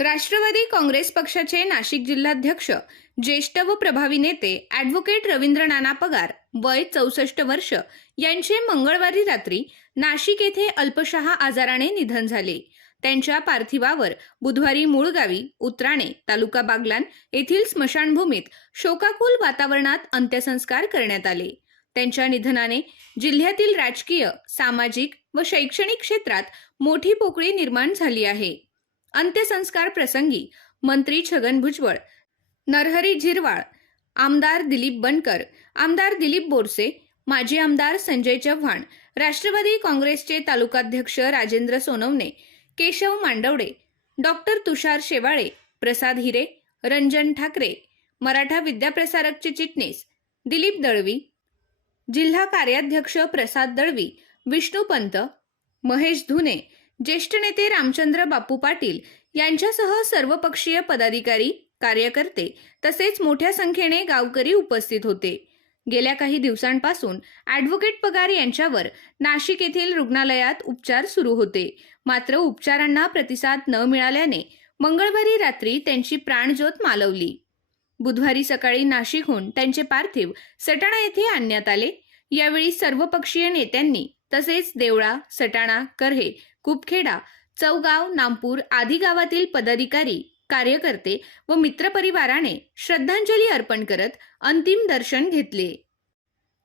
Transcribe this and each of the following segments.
राष्ट्रवादी काँग्रेस पक्षाचे नाशिक जिल्हाध्यक्ष ज्येष्ठ व प्रभावी नेते ॲडव्होकेट रवींद्र नाना पगार वय 64 वर्ष यांचे मंगळवारी रात्री नाशिक येथे अल्पशः आजाराने निधन झाले। त्यांच्या पार्थिवावर बुधवारी मूळगावी उत्राणे तालुका बागलाण येथील स्मशानभूमीत शोकाकुल वातावरणात अंत्यसंस्कार करण्यात आले। त्यांच्या निधनाने जिल्ह्यातील राजकीय, सामाजिक व शैक्षणिक क्षेत्रात मोठी पोकळी निर्माण झाली आहे। अंत्यसंस्कार प्रसंगी मंत्री छगन भुजबळ, नरहरी झिरवाळ, आमदार दिलीप बनकर, आमदार दिलीप बोरसे, माजी आमदार संजय चव्हाण, राष्ट्रवादी काँग्रेसचे तालुकाध्यक्ष राजेंद्र सोनवणे, केशव मांडवडे, डॉक्टर तुषार शेवाळे, प्रसाद हिरे, रंजन ठाकरे, मराठा विद्याप्रसारकचे चिटणीस दिलीप दळवी, जिल्हा कार्याध्यक्ष प्रसाद दळवी, विष्णू पंत, महेश धुने, ज्येष्ठ नेते रामचंद्र बापू पाटील यांच्यासह सर्वपक्षीय पदाधिकारी, कार्यकर्ते तसेच मोठ्या संख्येने गावकरी उपस्थित होते। गेल्या काही दिवसांपासून ॲडव्होकेट पगार यांच्यावर नाशिक येथील रुग्णालयात उपचार सुरू होते, मात्र उपचारांना प्रतिसाद न मिळाल्याने मंगळवारी रात्री त्यांची प्राणज्योत मालवली। बुधवारी सकाळी नाशिकहून त्यांचे पार्थिव सटाणा येथे आणण्यात आले। यावेळी सर्वपक्षीय नेत्यांनी तसेच देवळा, सटाणा, करहे, कुपखेडा, चौगाव, नामपूर आदी गावातील पदाधिकारी, कार्यकर्ते व मित्रपरिवाराने श्रद्धांजली अर्पण करत अंतिम दर्शन घेतले।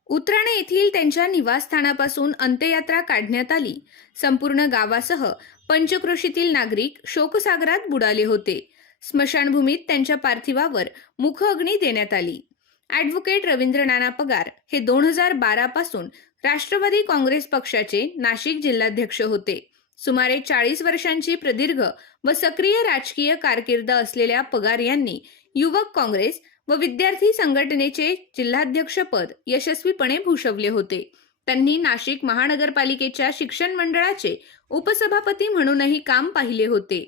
उत्राणे येथील त्यांच्या निवासस्थानापासून अंत्ययात्रा काढण्यात आली। संपूर्ण गावासह पंचक्रोशीतील नागरिक शोकसागरात बुडाले होते। स्मशानभूमीत त्यांच्या पार्थिवावर मुखअग्नी देण्यात आली। ॲडव्होकेट रवींद्र नाना पगार हे 2012 पासून राष्ट्रवादी काँग्रेस पक्षाचे नाशिक जिल्हाध्यक्ष होते। सुमारे 40 वर्षांची प्रदीर्घ व सक्रिय राजकीय कारकीर्द असलेल्या पगार यांनी युवक काँग्रेस व विद्यार्थी संघटनेचे जिल्हाध्यक्षपद यशस्वीपणे भूषवले होते। त्यांनी नाशिक महानगरपालिकेच्या शिक्षण मंडळाचे उपसभापती म्हणूनही काम पाहिले होते।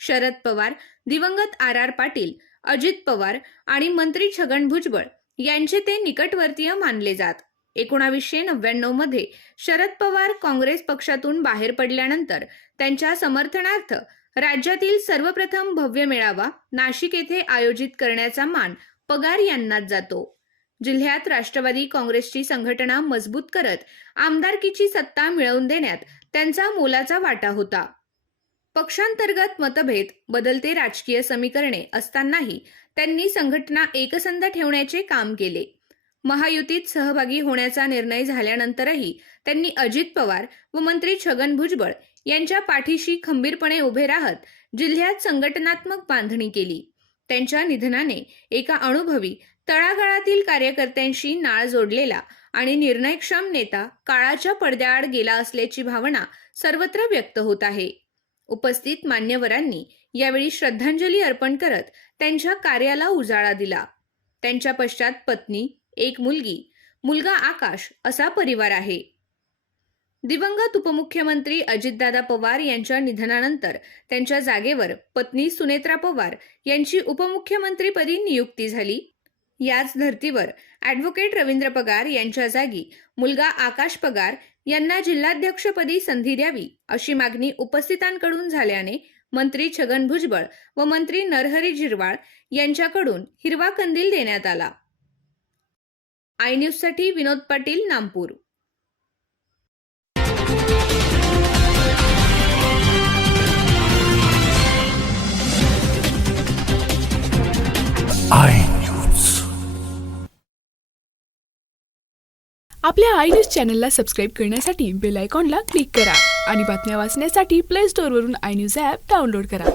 शरद पवार, दिवंगत आर पाटील, अजित पवार आणि मंत्री छगन भुजबळ यांचे ते निकटवर्तीय मानले जात। 1999 मध्ये शरद पवार काँग्रेस पक्षातून बाहेर पडल्यानंतर त्यांच्या समर्थनार्थ राज्यातील सर्वप्रथम भव्य मेळावा नाशिक येथे आयोजित करण्याचा मान पगार यांनाच जातो। जिल्ह्यात राष्ट्रवादी काँग्रेसची संघटना मजबूत करत आमदारकीची सत्ता मिळवून देण्यात त्यांचा मोलाचा वाटा होता। पक्षांतर्गत मतभेद, बदलते राजकीय समीकरणे असतानाही त्यांनी संघटना एकसंध ठेवण्याचे काम केले। महायुतीत सहभागी होण्याचा निर्णय झाल्यानंतरही त्यांनी अजित पवार व मंत्री छगन भुजबळ यांच्या पाठीशी खंबीरपणे उभे राहत जिल्ह्यात संघटनात्मक बांधणी केली। त्यांच्या निधनाने एका अनुभवी, तळागाळातील कार्यकर्त्यांशी नाळ जोडलेला आणि निर्णयक्षम नेता काळाच्या पडद्याआड गेला असल्याची भावना सर्वत्र व्यक्त होत आहे। उपस्थित मान्यवरांनी यावेळी श्रद्धांजली अर्पण करत त्यांच्या कार्याला उजाळा दिला। त्यांच्या पश्चात पत्नी, एक मुलगी, मुलगा आकाश असा परिवार आहे। दिवंगत उपमुख्यमंत्री अजितदादा पवार यांच्या निधनानंतर त्यांच्या जागेवर पत्नी सुनेत्रा पवार यांची उपमुख्यमंत्रीपदी नियुक्ती झाली। याच धर्तीवर ॲडव्होकेट रवींद्र पगार यांच्या जागी मुलगा आकाश पगार यांना जिल्हाध्यक्षपदी संधी द्यावी अशी मागणी उपस्थितांकडून झाल्याने मंत्री छगन भुजबळ व मंत्री नरहरी झिरवाळ यांच्याकडून हिरवा कंदील देण्यात आला। आय न्यूजसाठी विनोद पाटील, नामपूर। आय न्यूज आपल्या आय न्यूज चॅनलला सबस्क्राईब करण्यासाठी बेल आयकॉनला क्लिक करा आणि बातम्या वाचण्यासाठी प्ले स्टोअरवरून आय न्यूज ॲप डाउनलोड करा।